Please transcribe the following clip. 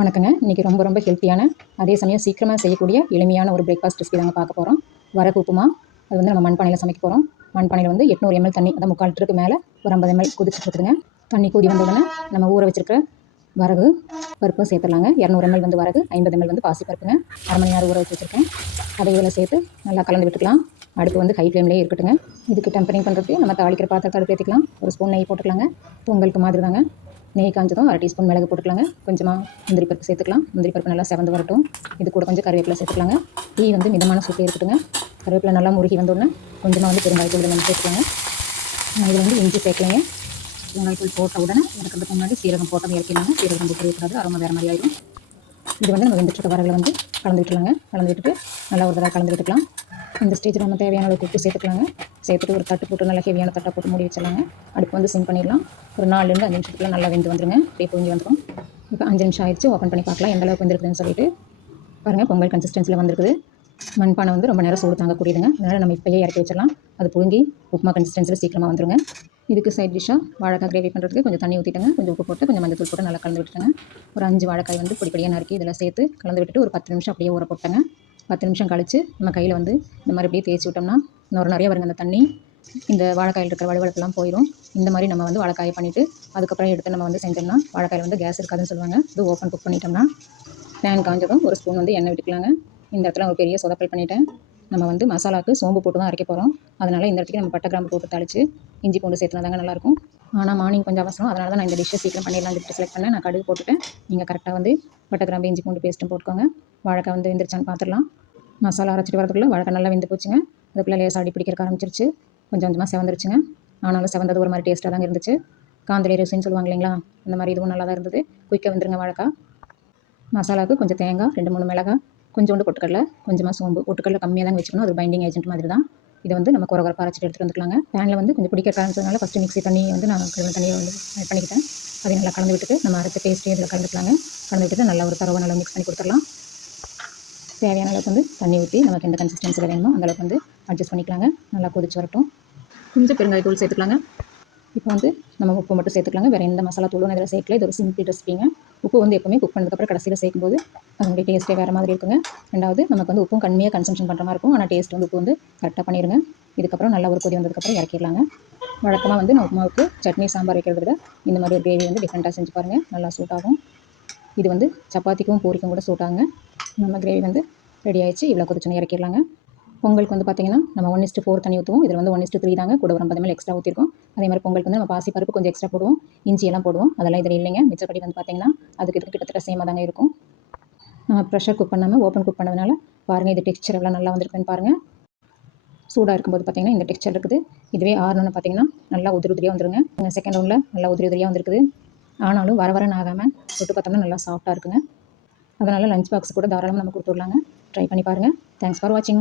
வணக்கங்க. இன்றைக்கி ரொம்ப ஹெல்த்தியான, அதே சமயம் சீக்கிரமாக செய்யக்கூடிய எளிமையான ஒரு பிரேக்ஃபாஸ்ட் ரெசிபி தாங்க பார்க்க போகிறோம். வரகு உப்புமா. அது வந்து நம்ம மண்பானையில் சமைக்க போகிறோம். மண்பானையில் வந்து 800 ml தண்ணி, அதான் 3/4 லிட்டருக்கு மேலே ஒரு 50 ml கொதிச்சுட்ருக்குதுங்க. தண்ணி கொதி வந்த உடனே நம்ம ஊற வச்சுருக்கிற வரகு பருப்பும் சேர்த்துடலாங்க. 200 ml வந்து வரகு, 50 ml வந்து பாசி பருப்புங்க. 1/2 மணி நேரம் ஊற வச்சு வச்சுருக்கேன். அதை இதில் சேர்த்து நல்லா கலந்து விட்டுக்கலாம். அடுப்பு வந்து ஹை ஃப்ளேம்லேயே இருக்கட்டுங்க. இதுக்கு டெம்பரிங் பண்ணுறதுக்கு நம்ம தாளிக்கிற பாத்திரத்தை அடுப்பு ஏற்றிக்கலாம். ஒரு ஸ்பூன் நெய் போட்டுக்கலாங்க. பொங்கலுக்கு மாதிரி தாங்க. நெய் காஞ்சதும் 1/2 டீஸ்பூன் மிளகு போட்டுக்கலாங்க. கொஞ்சமாக முந்திரி பருப்பு சேர்த்துக்கலாம். முந்திரி பருப்பு நல்லா செவந்து வரட்டும். இது கூட கொஞ்சம் கருவேப்பிலை சேர்த்துக்கலாங்க. டீ வந்து மிதமான சூட்டில் இருக்கட்டுங்க. கருவேப்பிலை நல்லா முருகி வந்தோடனே கொஞ்சமாக வந்து பெருங்காயத்தூள் நம்ம சேர்த்துக்கலாங்க. இதில் வந்து இஞ்சி சேர்க்கலைங்க. பெருங்காயத்தூள் போட்ட உடனே இறக்கிறதுக்கு முன்னாடி சீரகம் போட்டது இறக்கிடலாங்க. சீரகம் ரொம்ப புரியக்கூடாது, அரோமா வேறு மாதிரி ஆயிடும். இது வந்து நம்ம வெந்துட்டு வரவில் வந்து கலந்து விட்டுலாங்க. கலந்து விட்டுட்டு நல்லா ஒரு தடவை கலந்து விட்டுக்கலாம். இந்த ஸ்டேஜில் நம்ம தேவையான அளவுக்கு உப்பு சேர்த்துக்கலாங்க. சேர்த்துட்டு ஒரு தட்டு போட்டு நல்லா ஹெவியான தட்டை போட்டு மூடி வச்சிடலாங்க. அடுப்பு வந்து சிம் பண்ணிடலாம். ஒரு 4லேருந்து 5 நிமிஷத்துக்குள்ள நல்லா வெந்து வந்துருங்க. அப்படியே பொங்கி வந்துடும். இப்போ 5 நிமிஷம் ஆயிடுச்சு. ஓப்பன் பண்ணி பார்க்கலாம் எந்த அளவுக்கு வந்துருக்குதுன்னு சொல்லிட்டு. பாருங்கள், பொங்கல் கன்சிஸ்டன்சியில் வந்துருக்குது. மண்பானை வந்து ரொம்ப நேரம் சூடு தாங்கக்கூடியதுங்க. அதனால் நம்ம இப்போயே இறக்கி வச்சிடலாம். அது புழுங்கி உப்புமா கன்சிஸ்டன்சியில் சீக்கிரமாக வந்துருங்க. இதுக்கு சைட் டிஷ்ஷாக வாழைக்காய் கிரேவி பண்ணுறதுக்கு கொஞ்சம் தண்ணி ஊற்றிட்டுங்க. கொஞ்சம் உப்பு போட்டு கொஞ்சம் மஞ்சள் போட்டு நல்லா கலந்து விட்டுட்டுங்க. ஒரு 5 வாழைக்காய் வந்து பொடியாக நறுக்கி இதில் சேர்த்து கலந்து விட்டுட்டு ஒரு 10 நிமிஷம் அப்படியே ஊற போட்டேங்க. 10 நிமிஷம் கழித்து நம்ம கையில் வந்து இந்த மாதிரி அப்படியே தேய்ச்சி விட்டோம்னா நிறைய வருங்க அந்த தண்ணி. இந்த வாழைக்காயில் இருக்கிற வலுவழுப்பெல்லாம் போயிடும். இந்த மாதிரி நம்ம வந்து வாழைக்காயை பண்ணிவிட்டு அதுக்கப்புறம் எடுத்து நம்ம வந்து செஞ்சோம்னா வாழைக்காயில் வந்து கேஸ் இருக்காதுன்னு சொல்லுவாங்க. இது ஓப்பன் குக் பண்ணிட்டோம்னா பேன் காஞ்சதும் ஒரு ஸ்பூன் வந்து எண்ணெய் விட்டுக்கலாங்க. இந்த இடத்துல ஒரு பெரிய சொதப்பல் பண்ணிவிட்டேன். நம்ம வந்து மசாலாவுக்கு சோம்பு போட்டு தான் அரைக்க போகிறோம். அதனால் இந்த இடத்துக்கு நம்ம பட்டை கிராம்பு போட்டு தாளித்து இஞ்சி பூண்டு சேர்த்துனா தாங்க நல்லாயிருக்கும். ஆனால் மார்னிங் கொஞ்சம் அவசரம், அதனால தான் நான் இந்த டிஷ்ஷை சீக்கிரம் பண்ணிடலாம் சொல்லிட்டு செலக்ட் பண்ணேன். நான் கடுகு போட்டுட்டேன். நீங்கள் கரெக்டாக வந்து பட்டை கிராம்பு இஞ்சி பூண்டு பேஸ்ட்டும் போட்டுக்கோங்க. வாழைக்காய் வந்து வெந்துருச்சான்னு பார்த்துடலாம். மசாலா அரைச்சிட்டு வரதுக்குள்ளே வாழைக்காய் நல்லா வெந்து போச்சுங்க. அதுக்குள்ளே லேசாக அடி பிடிக்கிறக்க ஆரம்பிச்சிருச்சு. கொஞ்சம் கொஞ்சமாக செவந்துருச்சுங்க. ஆனாலும் செவந்தது ஒரு மாதிரி டேஸ்ட்டாக தாங்க இருந்துச்சு. காந்தளி ருசின்னு சொல்லுவாங்க இல்லைங்களா, அந்த மாதிரி இதுவும் நல்லா தான் இருந்தது. குயிக்காக வந்துருங்க வாழைக்காய். மசாலாவுக்கு கொஞ்சம் தேங்காய், 2-3 மிளகாய், கொஞ்சோண்டு பொட்டுக்கடலை, கொஞ்சமாக சோம்பு. பொட்டுக்கடலை கம்மியாக தாங்க வச்சுக்கணும். அது பைண்டிங் ஏஜென்ட் மாதிரி தான். இதை வந்து நம்ம குறகுறப்பாக அரைச்சிட்டு எடுத்துகிட்டு வந்துக்கலாங்க. பேனில் வந்து கொஞ்சம் பிடிக்க காரணத்தினால ஃபஸ்ட்டு மிக்ஸி தண்ணி வந்து நான் கழுவின தண்ணியை வந்து ஆட் பண்ணிக்கிட்டேன். அதை நல்லா கலந்து விட்டுட்டு நம்ம அரைச்ச பேஸ்ட்டையும் இதில் கலந்துக்கலாங்க. கலந்து விட்டுட்டு நல்லா ஒரு தரவை நல்லா மிக்ஸ் பண்ணி கொடுத்துடலாம். தேவையான அளவுக்கு வந்து தண்ணி ஊற்றி நமக்கு எந்த கன்சிஸ்டன்சியில் வேணுமோ அந்தளவுக்கு வந்து அட்ஜஸ்ட் பண்ணிக்கலாங்க. நல்லா கொதிச்சு வரட்டும். கொஞ்சம் பெருங்காயத்தூள் சேர்த்துக்கலாங்க. இப்போ வந்து நம்ம உப்பு மட்டும் சேர்த்துக்கலாங்க. வேறு எந்த மசாலா தூளும் இதில் சேர்க்கல. இது ஒரு சிம்பிள் ரெசிபிங்க. உப்பு வந்து எப்போவுமே குக் பண்ணதுக்கப்புறம் கடைசியில் சேர்க்கும்போது அதனுடைய டேஸ்ட்டே வேறு மாதிரி இருக்குங்க. ரெண்டாவது நமக்கு வந்து உப்பும் கம்மியாக கன்சம்ஷன் பண்ணுற மாதிரி இருக்கும். ஆனால் டேஸ்ட் வந்து உப்பு வந்து கரெக்டாக பண்ணிடுங்க. இதுக்கப்புறம் நல்லா ஒரு கொதி வந்ததுக்கப்புறம் இறக்கிடலாங்க. வழக்கமாக வந்து நான் உப்புமாவுக்கு சட்னி சாம்பார் வைக்கிறத விட இந்த மாதிரி ஒரு கிரேவி வந்து டிஃப்ரெண்ட்டாக செஞ்சு பாருங்கள், நல்லா சூட் ஆகும். இது வந்து சப்பாத்திக்கும் பூரிக்கும் கூட சூட் ஆகுங்க. நம்ம கிரேவி வந்து ரெடி ஆகிடுச்சு. இவ்வளோ கொதிச்சோன்னு இறக்கிடலாங்க. பொங்கலுக்கு வந்து பார்த்திங்கன்னா நம்ம 1:4 தண்ணி ஊற்றுவோம். இதில் வந்து 1:3 தாங்க. கூட ஒரு 50 ml எக்ஸ்ட்ரா ஊற்றிருக்கோம். அதே மாதிரி பொங்கலுக்கு வந்து நம்ம பாசி பருப்பு கொஞ்சம் எக்ஸ்ட்ரா போடுவோம். இஞ்சி எல்லாம் போடுவோம். அதெல்லாம் இதில் இல்லைங்க. மிச்சப்படி வந்து பார்த்திங்கன்னா அதுக்கு இதுக்கு கிட்டத்தட்ட சேமாக தாங்க இருக்கும். நம்ம ப்ரெஷர் குக் பண்ணாமல் ஓப்பன் குக் பண்ணதுனால பாருங்கள், இது டெக்ஸ்சர் எவ்வளோ நல்லா வந்திருக்குன்னு பாருங்கள். சூடாக இருக்கும்போது பார்த்திங்கன்னா இந்த டெக்ஸ்சர் இருக்குது. இதுவே ஆறணுன்னு பார்த்திங்கன்னா நல்லா உதிரி உதிரியாக வந்துருங்க. செகண்ட் ரவுண்டில் நல்லா உதிரி உதிரியாக வந்துருக்குது. ஆனாலும் வரன்னு ஆகாமல் தொட்டு பார்த்தோம்னா நல்லா சாஃப்ட்டாக இருக்குங்க. அதனால் லஞ்ச் பாக்ஸ் கூட தாராளமாக நம்ம கொடுத்துடலாங்க. ட்ரை பண்ணி பாருங்கள். தேங்க்ஸ் ஃபார் வாட்சிங்.